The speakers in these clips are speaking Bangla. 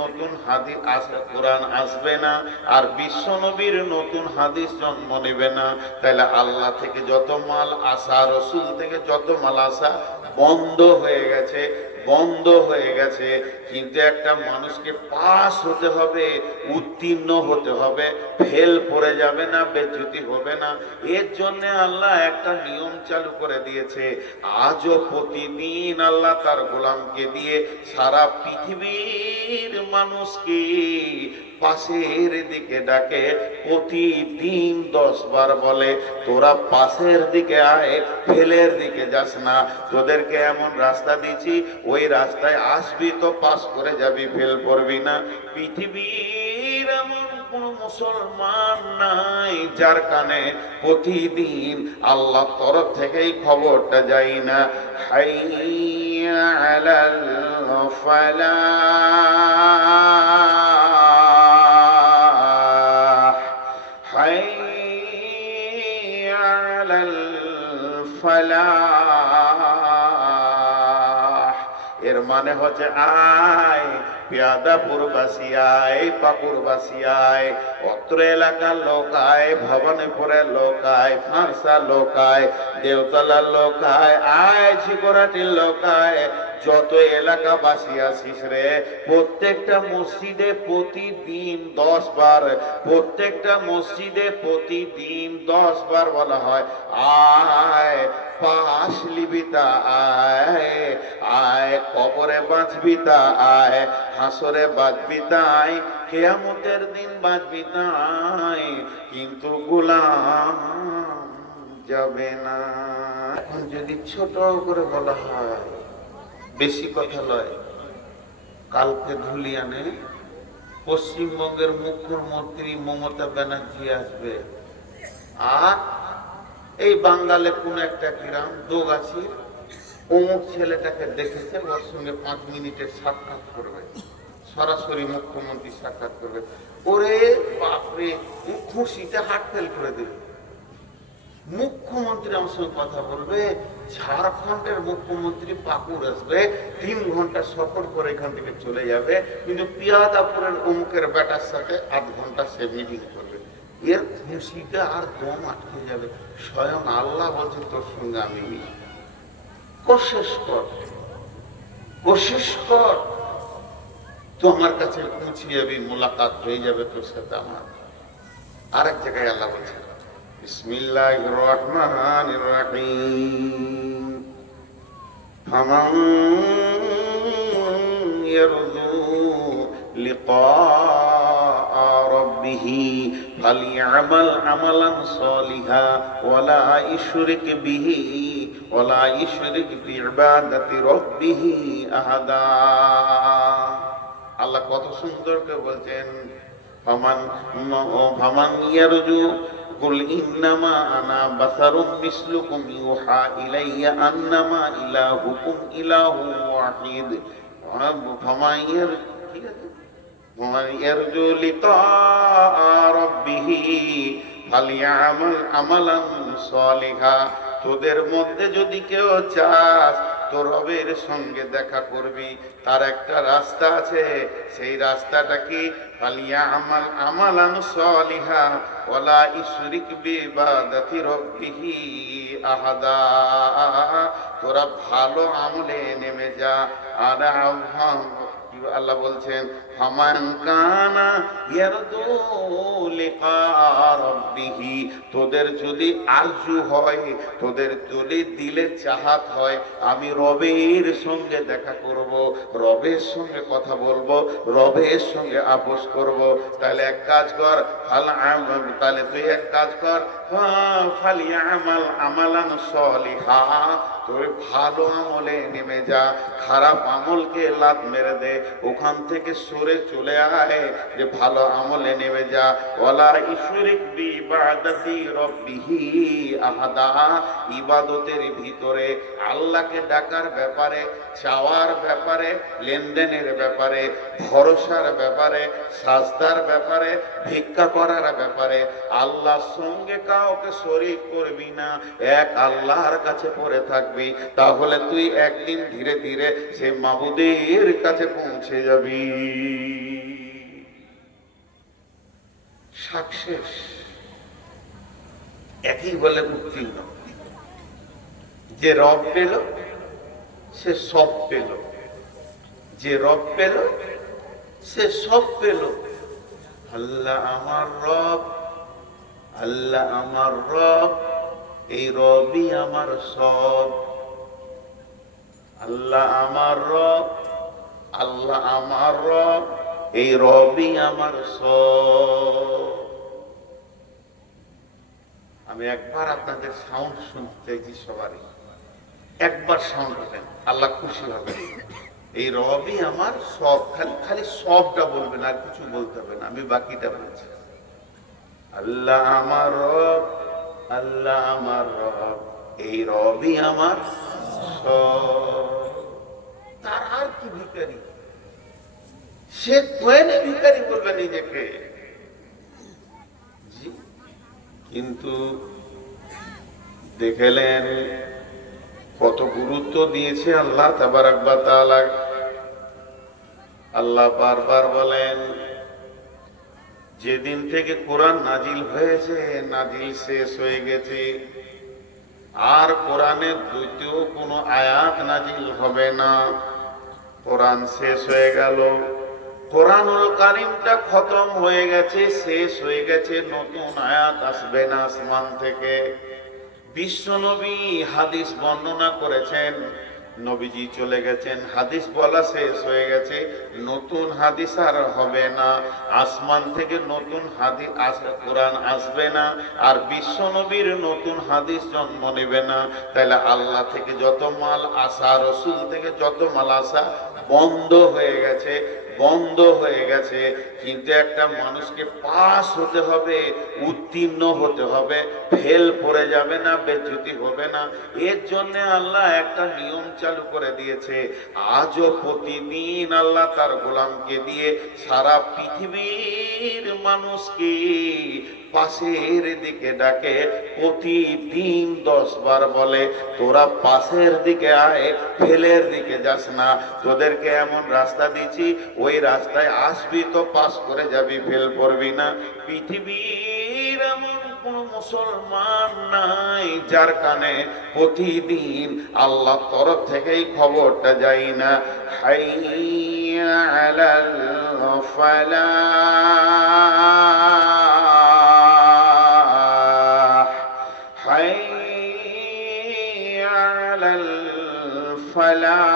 নতুন হাদিস আসবে, কোরআন আসবে না, আর বিশ্ব নবীর নতুন হাদিস জন্ম নেবে না, তাহলে আল্লাহ থেকে যত মাল আসা, রসুল থেকে যত মাল আসা বন্ধ হয়ে গেছে, বন্ধ হয়ে গেছে। কিন্তু একটা মানুষকে পাস হতে হবে, উত্তীর্ণ হতে হবে, ফেল পড়ে যাবে না, বেজ্জতি হবে না। এর জন্য আল্লাহ একটা নিয়ম চালু করে দিয়েছে। আজও প্রতিদিন আল্লাহ তার গোলামকে দিয়ে সারা পৃথিবীর মানুষকে পাশের দিকে ডাকে, প্রতিদিন 10 বার বলে তোরা পাশের দিকে আয়, ফেলের দিকে যাস না। তোদেরকে এমন রাস্তা দিচ্ছি, ওই রাস্তায় আসবি তো পাস করে যাবি, ফেল করবি না। পৃথিবীর এমন কোন মুসলমান নাই যার কানে প্রতিদিন আল্লাহ তরফ থেকেই খবরটা যায় না, হাইয়া আলাল ফালাহ, হাইয়া আলাল ফালাহ। এর মানে হচ্ছে আয় পেয়াদাপুরবাসী আয়, পাকুড়বাসী আয়, অত্র এলাকার লোক আয়, ভবানীপুরের লোক আয়, ফারসা লোক আয়, দেওতলার লোক আয়, আয় ঝিকরাটির লোক আয়, যত এলাকাবাসী আসিস রে, প্রত্যেকটা মসজিদে প্রতিদিন 10 বার, প্রত্যেকটা মসজিদে প্রতিদিন 10 বার বলা হয় আয় পাশ লিবিতা আয়, আয় কবরে বাঁচবি তা আয়, হাসরে বাঁচবি তাই, কিয়ামতের দিন বাঁচবি তাই, কিন্তু গোলাম যাবে না। এখন যদি ছোট করে বলা হয়, বেশি কথা লয়, কালকে ধুলিয়ানে পশ্চিমবঙ্গের মুখ্যমন্ত্রী মমতা ব্যানার্জি আসবে, আর এই বাঙ্গালে কোন একটা গ্রাম দোগাছির অমুক ছেলেটাকে দেখেছে, ওর সঙ্গে 5 মিনিটের সাক্ষাৎ করবে, সরাসরি মুখ্যমন্ত্রী সাক্ষাৎ করবে। ওরে বাপরে, খুশিতে হার্ট ফেল করে দেবে। মুখ্যমন্ত্রী আমার সঙ্গে কথা বলবে, ঝাড়খণ্ডের মুখ্যমন্ত্রী পাকুড় আসবে, 3 ঘন্টা সফর করে এখান থেকে চলে যাবে, কিন্তু পিয়াদাপুরের অমুকের বেটার সাথে 8 ঘন্টা সে মিটিং করবে। এর খুশিতে আর দম আটকে যাবে। স্বয়ং আল্লাহ বলছে তোর সঙ্গে আমি মিলি, কোশিশ কর, কোশিশ কর, তো আমার কাছে পৌঁছে যাবি, মোলাকাত হয়ে যাবে তোর সাথে আমার। আরেক জায়গায় আল্লাহ বলছে বিসমিল্লাহির রহমানির রহিম, ফামান ইয়ারজু লিকা রাব্বিহি ফালিয়ামাল আমালান সালিহা ওয়ালা ইশরিক বিহি ওয়ালা ইশরিক বিইবাদাতি রাব্বিহি আহাদা। আল্লাহ কত সুন্দর করে বলছেন, ফামান ইয়ারজু কুল ইন্নামা আনা বাসারুম মিসলুকুম ইউহা ইলাইয়া আন্নামা ইলাহুকুম ইলাহু ওয়াহিদ, ফামান ইয়ারজু লিকা রাব্বিহি ফালিয়ামাল আমালান সালিহা। তোদের মধ্যে যদি কেউ চাস তোর রবের সঙ্গে দেখা করবি, তার একটা রাস্তা আছে, সেই রাস্তাটা কি ফালিয়ামাল আমালান সালিহা ওয়ালা ইশরিক বিইবাদাতি রাব্বিহি আহাদা। তোরা ভালো আমলে নেমে যা। আর আল্লাহ বলছেন ফামান কানা ইয়ারজু লিকা রাব্বিহি, তোদের যদি আরজু হয়, তোদের যদি দিলে চাহাত হয় আমি রবের সঙ্গে দেখা করব, রবের সঙ্গে কথা বলবো, রবের সঙ্গে আপোস করব, তাহলে এক কাজ কর, তাহলে তুই এক কাজ কর, ফালিয়ামাল আমালান সালিহা, তুই ভালো আমলে নেমে যা, খারাপ আমলকে লাত মেরে দে, ওখান থেকে সরে চলে আয়, যে ভালো আমলে নেমে যা। ওয়ালা ইশরিক বিইবাদাতি রাব্বিহি আহাদা, ইবাদতের ভিতরে আল্লাহকে ডাকার ব্যাপারে, চাওয়ার ব্যাপারে, লেনদেনের ব্যাপারে, ভরসার ব্যাপারে, সাজদার ব্যাপারে, ভিক্ষা করার ব্যাপারে আল্লাহর সঙ্গে কাউকে শরীক করবি না, এক আল্লাহর কাছে পড়ে থাকবি, তাহলে তুই একদিন ধীরে ধীরে সে মাবুদের কাছে পৌঁছে যাবি। সাকসেস, একই বলে উত্তীর্ণ। যে রব পেল সে সব পেল, যে রব পেল সে সব পেল। আল্লাহ আমার রব, আল্লাহ আমার রব, এই রবই আমার সব। আল্লাহ আমার রব, আল্লাহ আমার রব, এই রবই আমার সব। আমি একবার আপনাদের সাউন্ড শুনতে চাইছি, সবারই একবার সাউন্ড দেন, আল্লাহ খুশি হবে। এই রবই আমার সব, খালি সবটা বলবেন, আর কিছু বলতে হবে না, আমি বাকিটা বলছি। আল্লাহ আমার রব, আল্লাহ আমার রব, এই রবই আমার সব। তার আর কি ভিখারি? সে কোয়েনে ভিখারি বলবে নিজেকে। জি, কিন্তু দেখলেন কত গুরুত্ব দিয়েছে আল্লাহ তাবারাক ওয়া তাআলা। আল্লাহ বারবার বলেন, যেদিন থেকে কোরআন নাজিল হয়েছে, নাজিল শেষ হয়ে গেছে, আর কোরআনের দ্বিতীয় কোনো আয়াত নাজিল হবে না। কোরআন শেষ হয়ে গেল, কোরআনুল কারীমটা খতম হয়ে গেছে, শেষ হয়ে গেছে, নতুন আয়াত আসবে না আসমান থেকে। বিশ্বনবী হাদিস বর্ণনা করেছেন, নবীজি চলে গেছেন, হাদিস বলা শেষ হয়ে গেছে, নতুন হাদিস আর হবে না, আসমান থেকে নতুন হাদিস কোরআন আসবে না, আর বিশ্বনবীর নতুন হাদিস জন্ম নেবে না। তাহলে আল্লাহ থেকে যত মাল আসা, রসুল থেকে যত মাল আসা বন্ধ হয়ে গেছে, বন্ধ হয়ে গেছে। কিন্তু একটা মানুষকে পাস হতে হবে, উত্তীর্ণ হতে হবে, ফেল পড়ে যাবে না, বেজ্জতি হবে না। এর জন্য আল্লাহ একটা নিয়ম চালু করে দিয়েছে। আজও প্রতিদিন আল্লাহ তার গোলামকে দিয়ে সারা পৃথিবীর মানুষকে পাশের দিকে ডাকে, প্রতিদিন 10 বার বলে, তোরা পাশের দিকে আয়, ফেলের দিকে যাস না। তোদেরকে এমন রাস্তা দিচ্ছি, ওই রাস্তায় আসবি তো পাস করে যাবি, ফেল করবি না। পৃথিবীর এমন কোন মুসলমান নাই যার কানে প্রতিদিন আল্লাহর তরফ থেকেই খবরটা যায় না, হাইয়া আলাল ফালাহ, হাইয়া আলাল ফালাহ।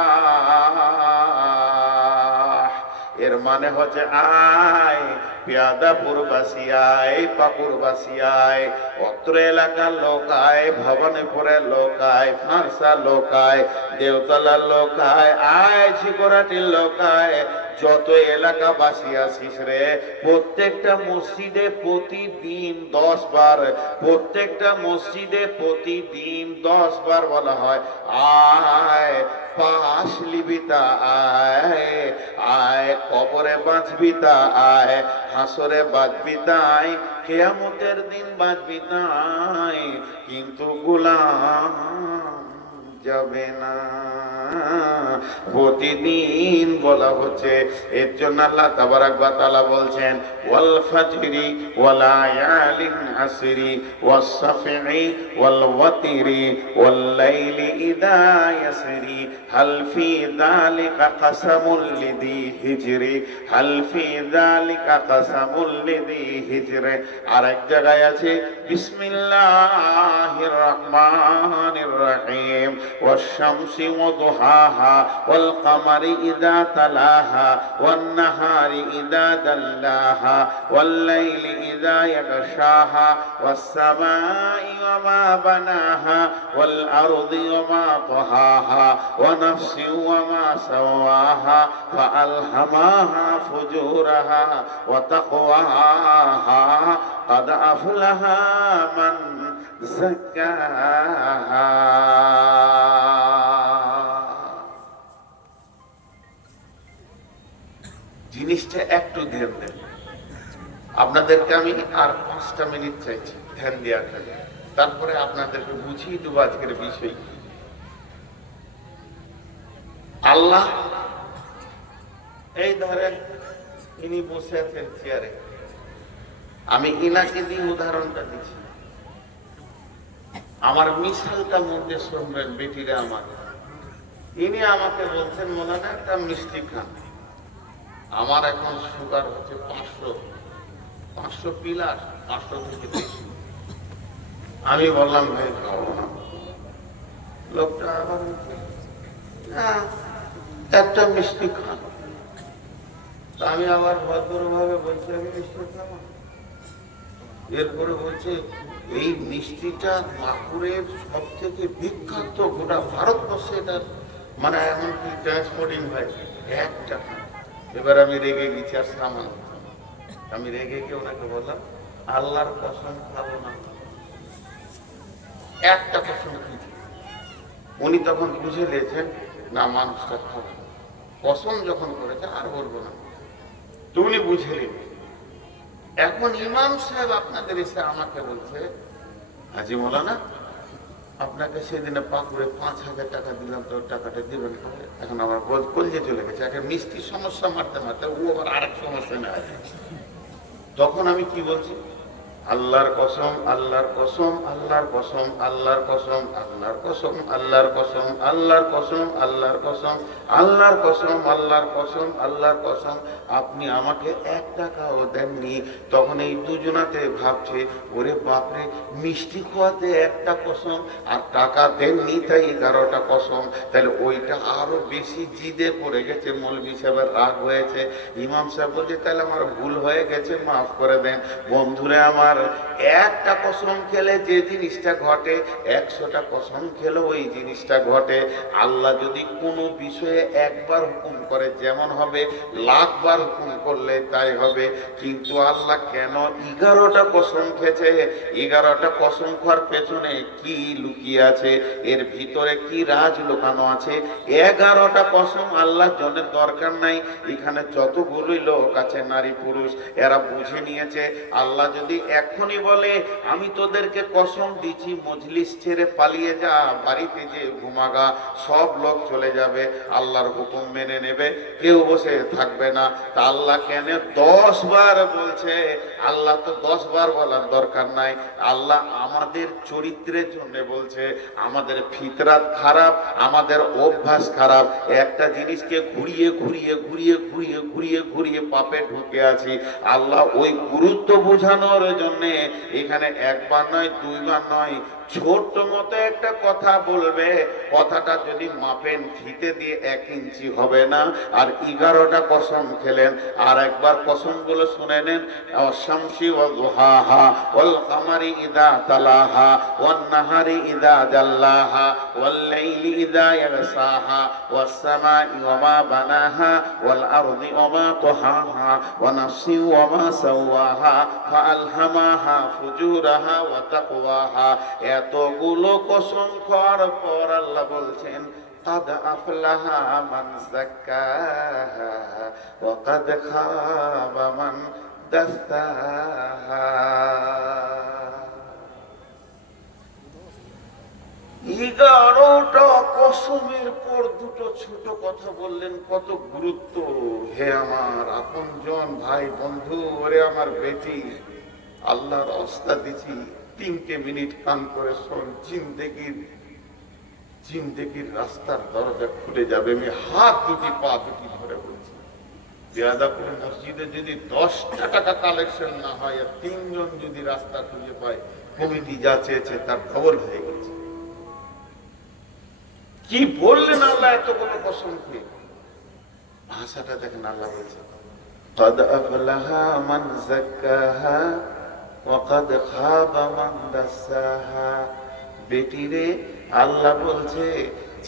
এর মানে হচ্ছে আয় পিয়াদাপুরবাসী আয়, পাকুরবাসী আয়, অত্র এলাকার লোক আয়, ভবানীপুরের লোক আয়, ফারসা লোক আয়, দেওতলার লোক আয়, আয় ঝিকরাটির লোক আয়, যত এলাকাবাসী আসিস রে, প্রত্যেকটা মসজিদে প্রতিদিন 10 বার, প্রত্যেকটা মসজিদে প্রতিদিন 10 বার বলা হয়, আয় পাশ লিবিতা আয়, আয় কবরে বাঁচবি তা আয়, হাসরে বাঁচবি তাই, কিয়ামতের দিন বাঁচবি তাই। কিন্তু গোলাম যাবে না, প্রতিদিন বলা হচ্ছে। এর জন্য আল্লাহ তাবারাক ওয়া তাআলা বলছেন, ওয়াল ফাজরি ওয়া লায়ালিন আসরি ওয়াস সাফি ওয়াল ওয়াতরি ওয়াল লাইলি ইযা ইয়াসরি হাল ফি যালিকা কাসামুল লিযি হিজরি, হাল ফি যালিকা কাসামুল লিযি হিজরি। আরেক জায়গায় আছে, বিসমিল্লাহির রহমানির রহিম, ওয়াশ শামসি ওয়া দুহাহা ওয়াল কামারি ইযা তালাহা ওয়ান নাহারি ইযা দাল্লাহা ওয়াল লাইলি ইযা ইয়াগশাহা ওয়াস সামাই ওয়া মা বানাহা ওয়াল আরদি ওয়া মা তাহাহা ওয়া নাফসি ওয়া মা সাওয়াহা ফাআলহামাহা ফুজুরাহা ওয়া তাকওয়াহা قد أفلح من زكاها। জিনিসটা একটু ধ্যান দেন। আপনাদেরকে আমি আর 5টা মিনিট চাইছি ধ্যান দেওয়ার জন্য, তারপরে আপনাদেরকে বুঝিয়ে দেবো আজকের বিষয় কি। আল্লাহ এই ধরেন ইনি বসে আছেন চেয়ারে, আমি ইনাকে দিয়ে উদাহরণটা দিচ্ছি, আমার মিশালটা মধ্যে শুনবেন বেটিরা আমার। ইনি আমাকে বলছেন মৌলানা একটা মিষ্টি খান, আমার এখন সুগার হচ্ছে 500 পিলার, 500 থেকে বেশি। আমি বললাম ভাই খাবো না। লোকটা আবার বলছে, হ্যাঁ একটা মিষ্টি খান। আমি আবার ভদ্রভাবে বলছি আমি মিষ্টি খাবো। এরপরে বলছে এই মিষ্টিটা মাকুরের সব থেকে বিখ্যাত, গোটা ভারতবর্ষে এটা মানে এমনকি ট্রান্সপোর্টিং হয়, একটা খান। এবার আমি রেগে গেছি আর সামান, আমি রেগে গিয়ে ওনাকে বললাম আল্লাহর কসম খাবো না, একটা কসম খেয়েছি। উনি তখন বুঝে নিয়েছেন না মানুষটা খাবে, কসম যখন করেছে আর বলবো না, তো উনি বুঝে নেবেন। এখন ইমাম সাহেব আপনাদের এসে আমাকে বলছে হাজি মৌলানা আপনাকে সেদিনে পাকুড়ে 5,000 টাকা দিলাম, তো টাকাটা দিবেন। এখন আমার কলজে চলে গেছে, একটা মিষ্টির সমস্যা মারতে মারতে ও আবার আরেক সমস্যা না। তখন আমি কি বলছি, আল্লাহর কসম, আল্লাহর কসম, আল্লাহর কসম, আল্লাহর কসম, আল্লাহর কসম, আল্লাহর কসম, আল্লাহর কসম, আল্লাহর কসম, আল্লাহর কসম, আল্লাহর কসম, আল্লাহর কসম, আপনি আমাকে 1 টাকাও দেননি। তখন এই দুজনাতে ভাবছে ওরে বাপরে, মিষ্টি খোয়াতে 1টা কসম আর টাকা দেননি তাই 11টা কসম, তাহলে ওইটা আরো বেশি জিদে পড়ে গেছে। মৌলভী সাহেবের রাগ হয়েছে। ইমাম সাহেব বলছে তাহলে আমার ভুল হয়ে গেছে, মাফ করে দেন। বন্ধুরে আমার, 1টা কসম খেলে যে জিনিসটা ঘটে, 100টা কসম খেলে ওই জিনিসটা ঘটে। আল্লাহ যদি কোনো বিষয়ে একবার হুকুম করে যেমন হবে, 1,00,000 বার হুকুম করলে তাই হবে। কিন্তু আল্লাহ কেন 11টা কসম খেয়েছে? 11টা কসম খাওয়ার পেছনে কি লুকিয়ে আছে, এর ভিতরে কি রাজ লুকানো আছে? 11টা কসম আল্লাহর জন্য দরকার নাই। এখানে যতগুলোই লোক আছে নারী পুরুষ, এরা বুঝে নিয়েছে আল্লাহ যদি এখনই বলে আমি তোদেরকে কসম দিচ্ছি মজলিস ছেড়ে পালিয়ে যা, বাড়িতে যে ঘুমাগা, সব লোক চলে যাবে, আল্লাহর হুকুম মেনে নেবে, কেউ বসে থাকবে না। তা আল্লাহ কেন 10 বার বলছে? আল্লাহ তো 10 বার বলার দরকার নাই। আল্লাহ আমাদের চরিত্রের জন্য বলছে, আমাদের ফিতরাত খারাপ, আমাদের অভ্যাস খারাপ, একটা জিনিসকে ঘুরিয়ে ঘুরিয়ে ঘুরিয়ে ঘুরিয়ে ঘুরিয়ে ঘুরিয়ে পাপে ঢুকে আছি। আল্লাহ ওই গুরুত্ব বোঝানোর জন্য এখানে 1 বার নয় 2 বার নয়, ছোট্ট মতো একটা কথা বলবে, কথাটা যদি মাপেন ফিতে দিয়ে 1 ইঞ্চি হবে না। আর 11টা কসম খেলেন। আর একবার কসম গুলো শুনে নেন, শামসি ওয়াল দুহাহা ওয়াল কামারি ইযা তালাহা ওয়ান নাহারি ইযা জাল্লাহা ওয়াল লাইলি ইযা ইয়াগসাহা ওয়াস সামাই ওয়া মা বানাহা ওয়াল আরদি ওয়া মা তাহাহা ওয়া নাফসি ওয়া মা সাওয়াহা ফাআলহামাহা ফুজুরাহা ওয়া তাকওয়াহা। এতগুলো কসম খাওয়ার পর আল্লাহ বলছেন قد أفلح من زكاها وقد خاب من دساها। 11টা কসমের পর 2টো ছোট কথা বললেন, কত গুরুত্ব। হে আমার আপনজন ভাই বন্ধু, ওরে আমার বেটি, আল্লাহর রাস্তা দিছি 3টে মিনিট কান করে শোন, জিন্দেগির রাস্তার দরজা খুলে যাবে। আমি হাত দুটি পা দুটি ধরে বলছি, বেয়াদাপুর মসজিদে যদি 10টা টাকা কালেকশন না হয় আর 3 জন যদি রাস্তা খুঁজে পায়, কমিটি যা চেয়েছে তার খবর হয়ে গেছে। কি বললেন আল্লাহ এতগুলো কসম খেয়ে? ভাষাটা দেখেন, আল্লাহ বলছে قد أفلح من زكاها وقد خاب من دساها। বেটিরে, আল্লাহ বলছে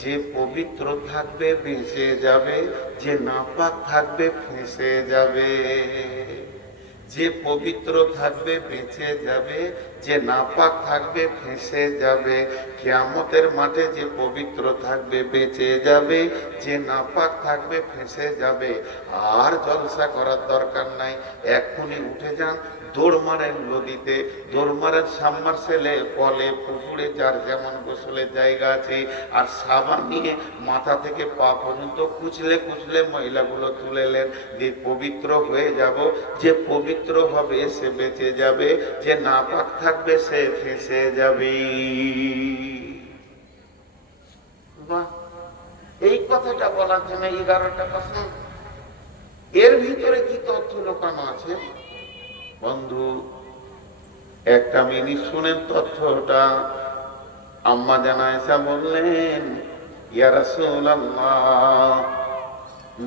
যে পবিত্র থাকবে বেঁচে যাবে, যে নাপাক থাকবে ফেঁসে যাবে। যে পবিত্র থাকবে বেঁচে যাবে, যে নাপাক থাকবে ফেঁসে যাবে। কিয়ামতের মাঠে যে পবিত্র থাকবে বেঁচে যাবে, যে নাপাক থাকবে ফেঁসে যাবে। আর জলসা করার দরকার নাই, এক্ষুনি উঠে যান, দৌড় মারেন নদীতে, দৌড় মারেন সাবমার্সেলে, কলে, পুকুরে, যার যেমন গোসলের জায়গা আছে, আর সাবান নিয়ে মাথা থেকে পা পর্যন্ত কুচলে কুচলে মহিলাগুলো তুলেলেন, যে পবিত্র হয়ে যাব। যে পবিত্র পবিত্র হবে সে বেঁচে যাবে, যে নাপাক থাকবে সে ফেঁসে যাবে। বাহ, এই কথাটা বলার জন্য 11টা কথা। এর ভিতরে কি তথ্য লুকানো আছে বন্ধু? একটা মিনিট শুনেন তথ্যটা। আম্মা জান আয়েশা বললেন, ইয়া রাসূলুল্লাহ,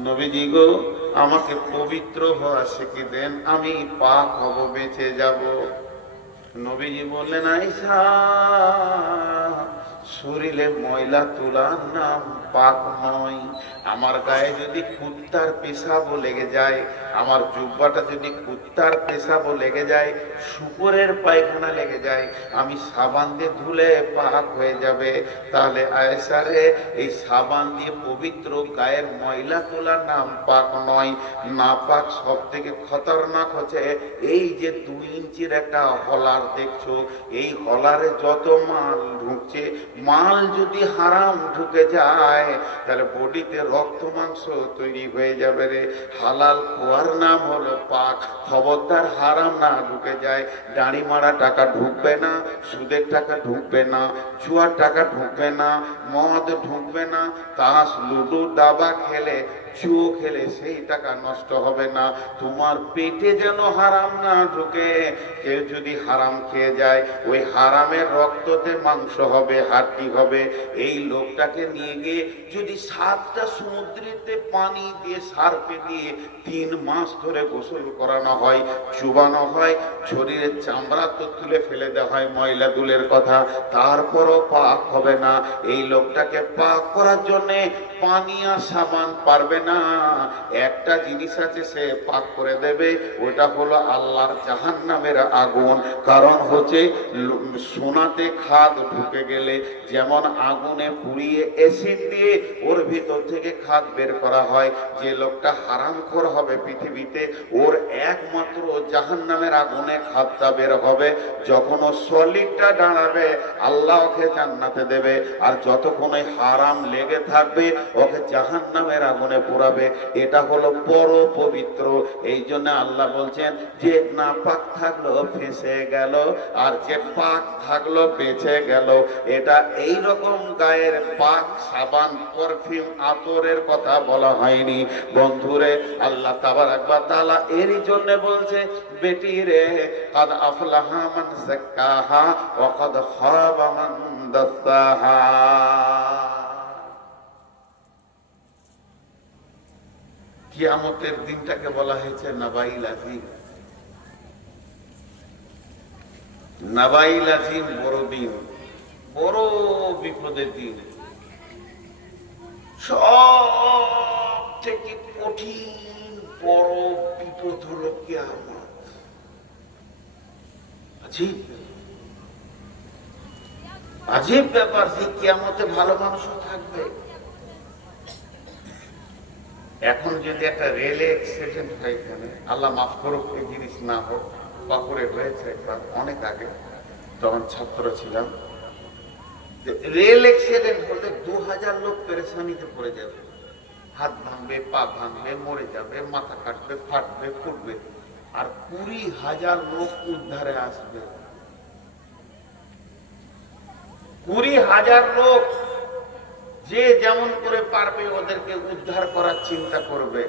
নবীজি গো, আমাকে পবিত্র হওয়া শিখিয়ে দেন, আমি পাক হব, বেঁচে যাব। নবীজি বললেন, আয়েশা, শরীরে ময়লা তোলার নাম পাক নয়। আমার গায়ে যদি কুত্তার পেশাবও লেগে যায়, আমার জুব্বাটা যদি কুত্তার পেশাবও লেগে যায়, শুকরের পায়খানা লেগে যায়, আমি সাবান দিয়ে ধুলে পাক হয়ে যাবে। তাহলে আয়েশা রে, এই সাবান দিয়ে পবিত্র গায়ের ময়লা তোলার নাম পাক নয়। না পাক সব থেকে খতরনাক হচ্ছে এই যে 2 ইঞ্চির একটা হলার দেখছো, এই হলারে যত মাল ঢুকছে, মাল যদি হারাম ঢুকে যায় তাহলে বডিতে রক্ত মাংস তৈরি হয়ে যাবে রে। হালাল খোয়ার নাম হলো পাক। খবরদার হারাম না ঢুকে যায়। দাড়ি মারা টাকা ঢুকবে না, সুদের টাকা ঢুকবে না, জুয়ার টাকা ঢুকবে না, মদ ঢুকবে না, তাস লুডো দাবা খেলে, জুয়ো খেলে সেই টাকা নষ্ট হবে না। তোমার পেটে যেন হারাম না ঢুকে। কেউ যদি হারাম খেয়ে যায়, ওই হারামের রক্ততে মাংস হবে, হাড্ডি হবে। এই লোকটাকে নিয়ে গিয়ে যদি 7টা সমুদ্রেতে পানি দিয়ে সার্পে দিয়ে 3 মাস ধরে গোসল করানো হয়, চুবানো হয়, শরীরের চামড়া তো তুলে ফেলে দেওয়া হয়, ময়লা দুলের কথা, তারপরও পাক হবে না। এই লোকটাকে পাক করার জন্যে পানি আর সাবান পারবে না। একটা জিনিস আছে, সে পাক করে দেবে, ওটা হলো আল্লাহর জাহান্নামের আগুন। কারণ হচ্ছে সোনাতে খাদ ঢুকে গেলে যেমন আগুনে পুড়িয়ে অ্যাসিড দিয়ে ওর ভিতর থেকে খাদ বের করা হয়, যে লোকটা হারামখোর হবে পৃথিবীতে, ওর একমাত্র জাহান্নামের আগুনে খাদটা বের হবে। যখন ও সলিডটা দাঁড়াবে, আল্লাহ ওকে জান্নাতে দেবে। আর যতক্ষণ ওই হারাম লেগে থাকবে, ওকে জাহান্নামের আগুনে পোড়াবে। এটা হলো বড় পবিত্র। এই জন্য আল্লাহ বলছেন যে না পাক থাকলো ফেঁসে গেল, আর যে পাক থাকলো বেঁচে গেল। এটা এই রকম গায়ের পাক সাবান, পারফিউম, আতরের কথা বলা হয়নি বন্ধুরে। আল্লাহ তাবারাক ওয়া তাআলা এরই জন্য বলছে, বেটি রে, কাদ আফলাহা মান যাক্কাহা ওয়া কাদ খাবা মান দাসাহা। কিয়ামতের দিনটাকে বলা হয়েছে নাবাইল আযীম। নাবাইল আযীম বড় দিন, বড় বিপদের দিন। সব থেকে কঠিন বড় বিপদ হলো কিয়ামত। আজীব আজীব ব্যাপার, যে কিয়ামতে ভালো মানুষও থাকবে। এখন যদি একটা রেলে অ্যাক্সিডেন্ট হয়, এখানে আল্লাহ মাফ করুক, এই জিনিস না হোক, পাকুড়ে হয়েছে একবার অনেক আগে, তখন ছাত্র ছিলাম। রেল অ্যাক্সিডেন্ট হলে 2000 লোক পেরেশানিতে পড়ে যাবে। হাত ভাঙবে, পা ভাঙবে, মরে যাবে, মাথা কাটবে, ফাটবে, ফুটবে। আর 20,000 লোক উদ্ধারে আসবে। 20,000 লোক, যে যেমন করে পারবে ওদেরকে উদ্ধার করার চিন্তা করবে।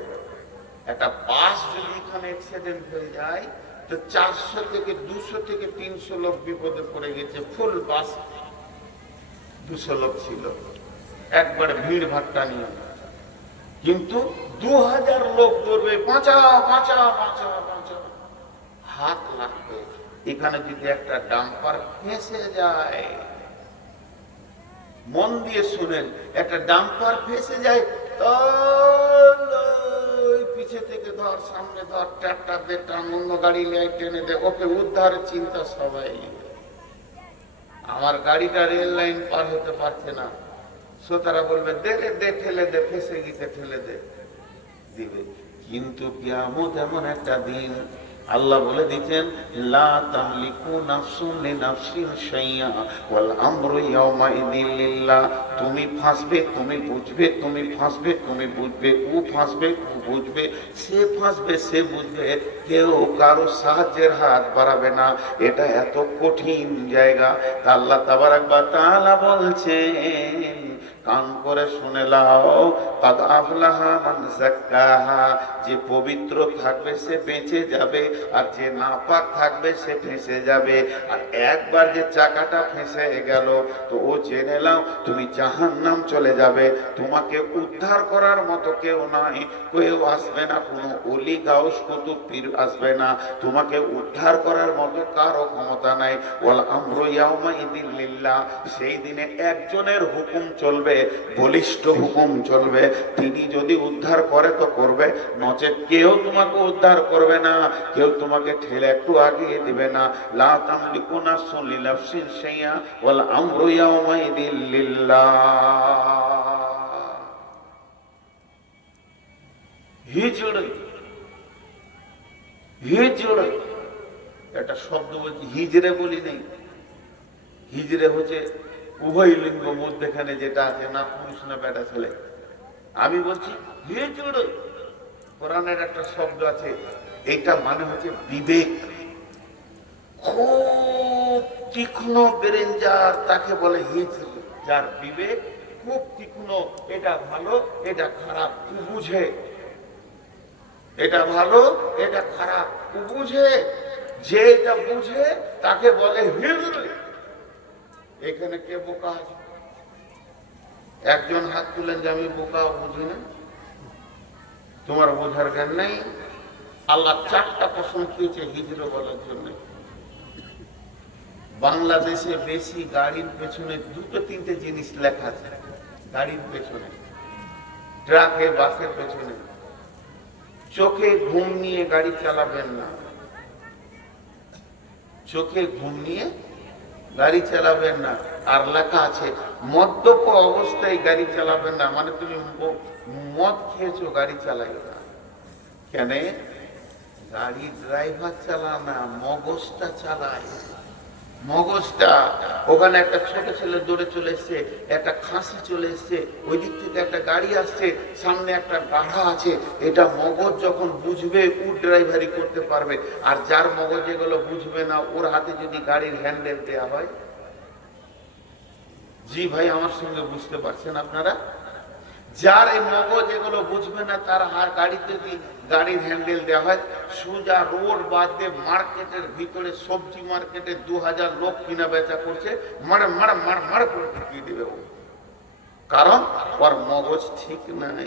একটা বাস যদি এখানে অ্যাক্সিডেন্ট হয়ে যায়, তো 400 থেকে 200 থেকে 300 লোক বিপদে পড়ে গেছে। ফুল বাস 200 লোক ছিল, একবারে ভিড় ভাট্টা নিয়ে। কিন্তু 2000 লোক দৌড়বে, বাঁচাও বাঁচাও বাঁচাও বাঁচাও, হাত লাগবে। এখানে যদি একটা ডাম্পার ফেঁসে যায়, মন দিয়ে শুনেন, একটা ডাম্পার ফেঁসে যায়, পিছে থেকে ধর, সামনে ধর, ট্রাক্টর দে, অন্য গাড়ি নিয়ে টেনে দে, ওকে উদ্ধারের চিন্তা সবাই। আমার গাড়িটা রেল লাইন পার হতে পারছে না, শ্রোতারা বলবে দে রে দে, ঠেলে দে, ফেঁসে গিয়ে ঠেলে দে, দিবে। কিন্তু কিয়ামত এমন একটা দিন, আল্লাহ বলে দিতেন, লা তামলিকু নাফসুন লিনাফসিন শাইআ ওয়াল আমরু ইয়াওমাইযিন লিল্লাহ। তুমি ফাঁসবে, তুমি বুঝবে, তুমি ফাঁসবে, তুমি বুঝবে, ও ফাঁসবে, ও বুঝবে, সে ফাঁসবে, সে বুঝবে, কেউ কারো সাহায্যের হাত বাড়াবে না। এটা এত কঠিন জায়গা। তা আল্লাহ তাবারাক ওয়া তাআলা বলছেন, কান করে শুনে লাও, কাদ আফলাহা মান যাক্কাহা, যে পবিত্র থাকবে সে বেঁচে যাবে, আর যে নাপাক থাকবে সে ফেঁসে যাবে। আর একবার যে চাকাটা ফেঁসে গেল, তো ও জেনে নাও তুমি জাহান্নাম চলে যাবে। তোমাকে উদ্ধার করার মতো কেউ নাই, কেউ আসবে না, কোনো ওলি গাউস কুতুব পীর আসবে না, তোমাকে উদ্ধার করার মতো কারো ক্ষমতা নাই। ওয়াল আমরু ইয়াওমাইযিন লিল্লাহ, সেই দিনে একজনের হুকুম চলবে, বলিষ্ঠ হুকুম চলবে। তিনি যদি উদ্ধার করে তো করবে, নচেত কেউ তোমাকে উদ্ধার করবে না, কেউ তোমাকে ঠেলে একটু আগিয়ে দিবে না। লা তামলিকু নাফসুন লিনাফসিন শাইআ ওয়াল আমরু ইয়াওমাইযিন লিল্লাহ। হিজড়, হিজড় একটা শব্দ বলছি, হিজড়ে বলি নেই। হিজড়ে হচ্ছে উভয় লিঙ্গ মধ্যখানে যেটা আছে, না পুরুষ না বেটা ছেলে। আমি বলছি হিজড়, কোরআনের একটা শব্দ আছে, এইটা মানে হচ্ছে বিবেক। খুব তীক্ষ্ণ ব্রেন যার, তাকে বলে হিজড়। যার বিবেক খুব তীক্ষ্ণ, এটা ভালো এটা খারাপ ও বুঝে, এটা ভালো এটা খারাপ ও বুঝে, যে এটা বুঝে তাকে বলে হিজড়। এখানে কে বোকা আছে? একজন হাত তুলেন যে আমি বোকা, বুঝি না। তোমার বোঝার জ্ঞান নেই। আল্লাহ চারটা প্রশ্ন দিয়েছে হিজড় বলার জন্য। বাংলাদেশে বেশি গাড়ির পেছনে দুটো তিনটে জিনিস লেখা আছে। গাড়ির পেছনে, ট্রাকে, বাসের পেছনে, চোখে ঘুম নিয়ে গাড়ি চালাবেন না, চোখে ঘুম নিয়ে গাড়ি চালাবেন না। আর লেখা আছে মদ্যপ অবস্থায় গাড়ি চালাবেন না, মানে তুমি মদ খেয়েছো গাড়ি চালাইও না। কেন? গাড়ি ড্রাইভার চালায় না, মগজটা চালায়। মগজটা, ওখানে একটা ছোট ছেলে দৌড়ে চলে এসছে, একটা খাসি চলে এসছে, ওই দিক থেকে একটা গাড়ি আসছে, সামনে একটা গাধা আছে। এটা মগজ যখন বুঝবে ও ড্রাইভারি করতে পারবে। আর যার মগজ এগুলো বুঝবে না, ওর হাতে যদি গাড়ির হ্যান্ডেল দেওয়া হয়। জি ভাই, আমার সঙ্গে বুঝতে পারছেন আপনারা? যার এই মগজ এগুলো বুঝবে না, তার হার গাড়িতে যদি গাড়ির হ্যান্ডেল দেওয়া হয়, সোজা রোড বাদ দিয়ে মার্কেটের ভিতরে, সবজি মার্কেটে 2000 লোক কিনা বেচা করছে, মার মার মার মার করে ঢুকিয়ে দেবে ও। কারণ ওর মগজ ঠিক নাই।